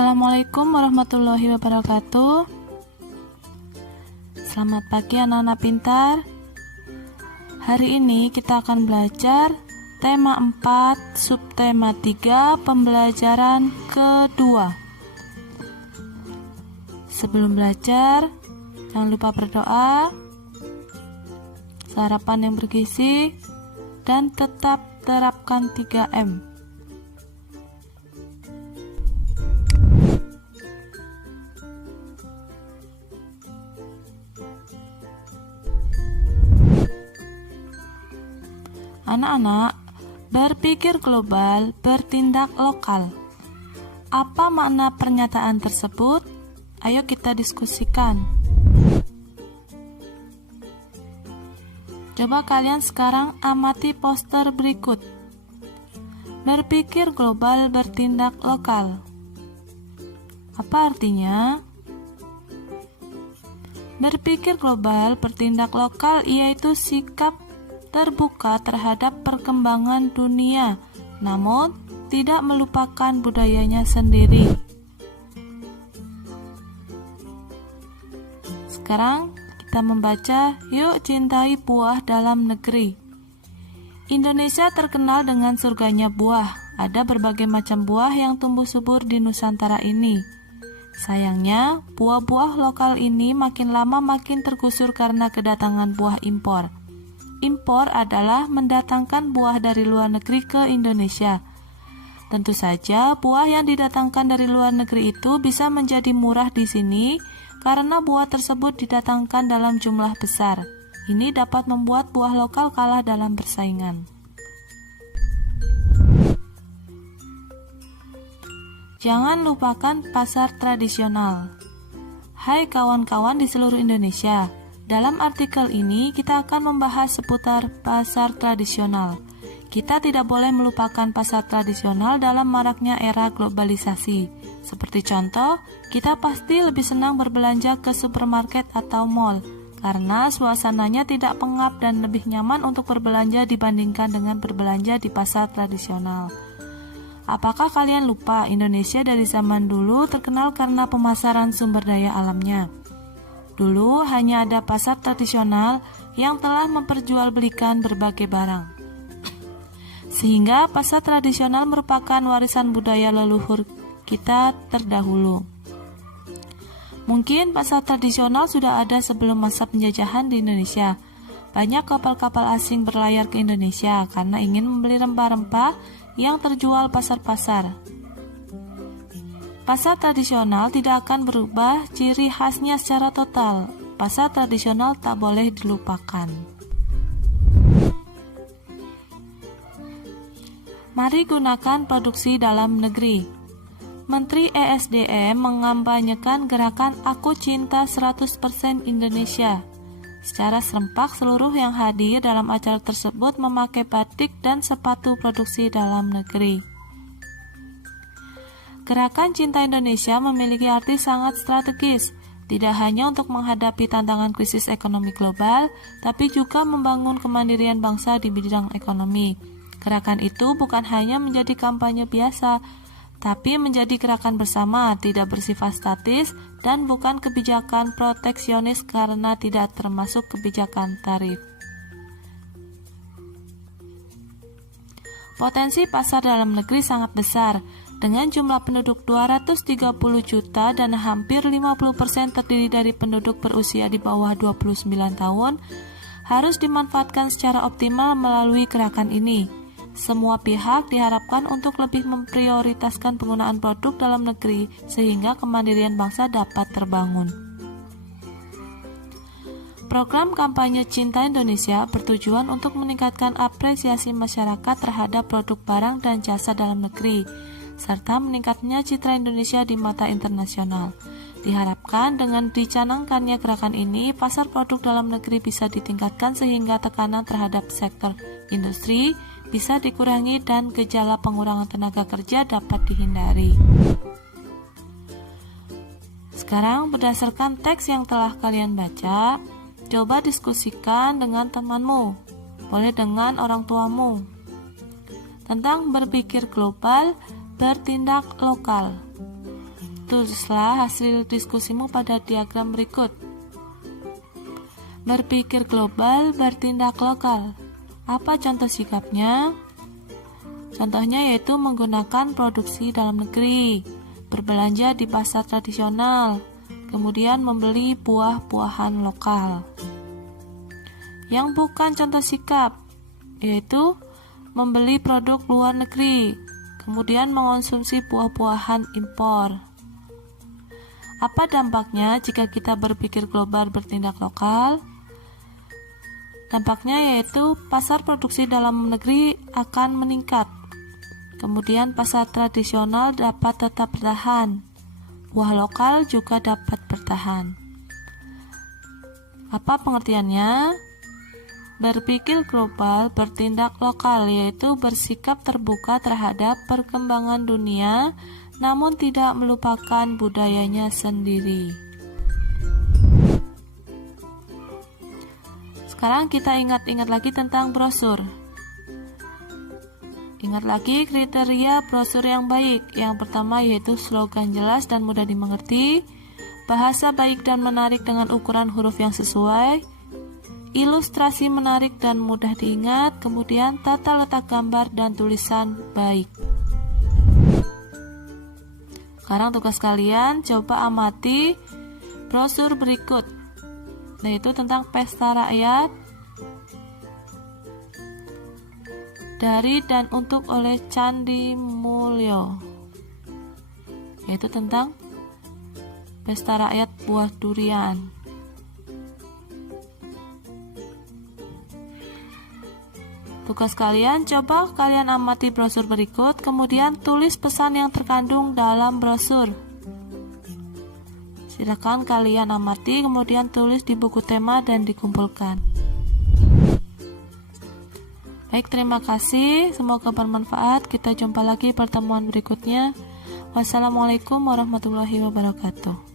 Assalamualaikum warahmatullahi wabarakatuh. Selamat pagi anak-anak pintar. Hari ini kita akan belajar tema 4, subtema 3, pembelajaran kedua. Sebelum belajar, jangan lupa berdoa, sarapan yang bergizi, dan tetap terapkan 3M. Anak-anak, berpikir global, bertindak lokal. Apa makna pernyataan tersebut? Ayo kita diskusikan. Coba kalian sekarang amati poster berikut. Berpikir global, bertindak lokal. Apa artinya? Berpikir global, bertindak lokal yaitu sikap terbuka terhadap perkembangan dunia, namun tidak melupakan budayanya sendiri. Sekarang kita membaca Yuk Cintai Buah Dalam Negeri. Indonesia terkenal dengan surganya buah. Ada berbagai macam buah yang tumbuh subur di Nusantara ini. Sayangnya, buah-buah lokal ini makin lama makin tergusur karena kedatangan buah impor. Impor adalah mendatangkan buah dari luar negeri ke Indonesia. Tentu saja, buah yang didatangkan dari luar negeri itu bisa menjadi murah di sini karena buah tersebut didatangkan dalam jumlah besar. Ini dapat membuat buah lokal kalah dalam persaingan. Jangan lupakan pasar tradisional. Hai kawan-kawan di seluruh Indonesia. Dalam artikel ini, kita akan membahas seputar pasar tradisional. Kita tidak boleh melupakan pasar tradisional dalam maraknya era globalisasi. Seperti contoh, kita pasti lebih senang berbelanja ke supermarket atau mall, karena suasananya tidak pengap dan lebih nyaman untuk berbelanja dibandingkan dengan berbelanja di pasar tradisional. Apakah kalian lupa Indonesia dari zaman dulu terkenal karena pemasaran sumber daya alamnya? Dulu hanya ada pasar tradisional yang telah memperjualbelikan berbagai barang. Sehingga pasar tradisional merupakan warisan budaya leluhur kita terdahulu. Mungkin pasar tradisional sudah ada sebelum masa penjajahan di Indonesia. Banyak kapal-kapal asing berlayar ke Indonesia karena ingin membeli rempah-rempah yang terjual pasar-pasar. Pasar tradisional tidak akan berubah ciri khasnya secara total. Pasar tradisional tak boleh dilupakan. Mari gunakan produksi dalam negeri. Menteri ESDM mengampanyekan gerakan Aku Cinta 100% Indonesia. Secara serempak seluruh yang hadir dalam acara tersebut memakai batik dan sepatu produksi dalam negeri. Gerakan Cinta Indonesia memiliki arti sangat strategis, tidak hanya untuk menghadapi tantangan krisis ekonomi global, tapi juga membangun kemandirian bangsa di bidang ekonomi. Gerakan itu bukan hanya menjadi kampanye biasa, tapi menjadi gerakan bersama, tidak bersifat statis, dan bukan kebijakan proteksionis karena tidak termasuk kebijakan tarif. Potensi pasar dalam negeri sangat besar. Dengan jumlah penduduk 230 juta dan hampir 50% terdiri dari penduduk berusia di bawah 29 tahun, harus dimanfaatkan secara optimal melalui gerakan ini. Semua pihak diharapkan untuk lebih memprioritaskan penggunaan produk dalam negeri sehingga kemandirian bangsa dapat terbangun. Program kampanye Cinta Indonesia bertujuan untuk meningkatkan apresiasi masyarakat terhadap produk barang dan jasa dalam negeri, serta meningkatnya citra Indonesia di mata internasional. Diharapkan dengan dicanangkannya gerakan ini, pasar produk dalam negeri bisa ditingkatkan sehingga tekanan terhadap sektor industri bisa dikurangi dan gejala pengurangan tenaga kerja dapat dihindari. Sekarang berdasarkan teks yang telah kalian baca, coba diskusikan dengan temanmu, boleh dengan orang tuamu, tentang berpikir global, bertindak lokal. Tulislah hasil diskusimu pada diagram berikut. Berpikir global, bertindak lokal. Apa contoh sikapnya? Contohnya yaitu menggunakan produksi dalam negeri, berbelanja di pasar tradisional, kemudian membeli buah-buahan lokal. Yang bukan contoh sikap, yaitu membeli produk luar negeri, kemudian mengonsumsi buah-buahan impor. Apa dampaknya jika kita berpikir global bertindak lokal? Dampaknya yaitu pasar produksi dalam negeri akan meningkat. Kemudian pasar tradisional dapat tetap bertahan. Buah lokal juga dapat bertahan. Apa pengertiannya? Berpikir global bertindak lokal yaitu bersikap terbuka terhadap perkembangan dunia, namun tidak melupakan budayanya sendiri. Sekarang kita ingat-ingat lagi tentang brosur. Ingat lagi kriteria brosur yang baik. Yang pertama yaitu slogan jelas dan mudah dimengerti, bahasa baik dan menarik dengan ukuran huruf yang sesuai, ilustrasi menarik dan mudah diingat, kemudian tata letak gambar dan tulisan baik. Sekarang tugas kalian coba amati brosur berikut, yaitu tentang pesta rakyat dari dan untuk oleh Candi Mulyo, yaitu tentang pesta rakyat buah durian. Tugas kalian, coba kalian amati brosur berikut, kemudian tulis pesan yang terkandung dalam brosur. Silakan kalian amati, kemudian tulis di buku tema dan dikumpulkan. Baik, terima kasih. Semoga bermanfaat. Kita jumpa lagi pertemuan berikutnya. Wassalamualaikum warahmatullahi wabarakatuh.